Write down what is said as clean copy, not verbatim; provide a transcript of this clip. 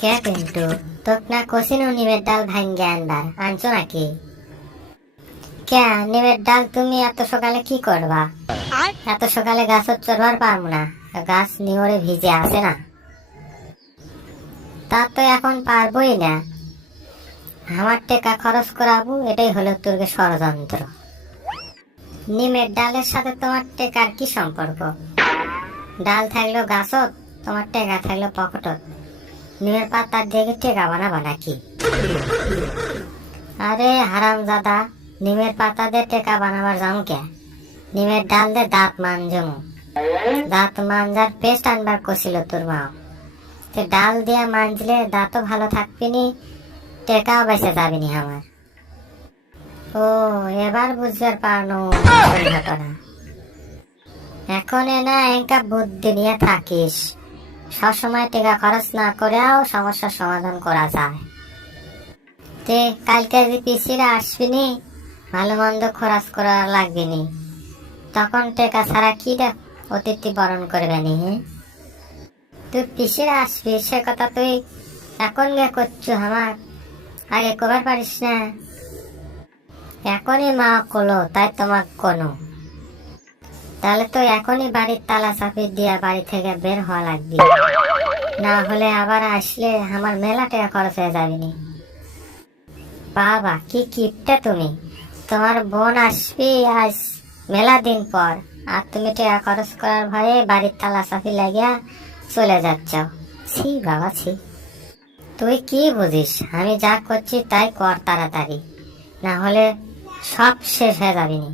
কে পিন্টু, তোক না কষিনু নিমের ডাল ভাঙ্গে আনবার, আনছো নাকি? কে নিমের ডাল তুমি এত সকালে কি করবা? এত সকালে গাছত চড়বার পারবো না, গাছ নিওরে ভিজে আছে না। তা তো এখন পারবোই না, আমার টাকা খরচ করাবো, এটাই হলো তোর ষড়যন্ত্র। নিমের ডালের সাথে তোমার টেকার কি সম্পর্ক? ডাল থাকলো গাছত, তোমার টেকা থাকলো পকেটত। নিমের পাতা দিয়ে টেকা বানাবা নাকি? আরে হারামজাদা, নিমের পাতা দিয়ে টেকা বানাবার যাও কে? নিমের ডাল দিয়ে দাঁত মানজমু। দাঁত মানজার পেস্ট আনবার কছিল তোর মা। ডাল দিয়া মানজলে দাঁতও ভালো থাকবিনি, টেকাও বেঁচে যাবিনি আমার। ও, এবার বুঝবার পারনো ঘটনা। এখন না একা বুদ্ধি নিয়ে থাকিস, সবসময় টাকা খরচ না করেও সমস্যার সমাধান করা যায়। তে কালকে যে পিসিরা আসবিনি, ভালো মন্দ খরচ করা লাগবেনি, তখন টাকা ছাড়া কি অতিথি বরণ করবে নি? তুই পিসিরা আসবি সে কথা তুই এখন গে করছু, আমার আগে কবার পারিস না? এখনই মা কলো তাই তোমাক কোনো, তাহলে তো এখনই বাড়ির তালা চাপি দিয়া বাড়ি থেকে বের হওয়া লাগবে, না হলে আবার আসলে আমার মেলা টাকা খরচ হয়ে যাবেনি। বাবা কি কিপটা তুমি, তোমার বোন আসবি আজ মেলা দিন পর, আর তুমি টাকা খরচ করার ভয়ে বাড়ির তালা চাপি লাগিয়া চলে যাচ্ছ। ছি বাবা ছি, তুই কি বুঝিস? আমি যা করছি তাই কর তাড়াতাড়ি, না হলে সব শেষ হয়ে যাবিনি।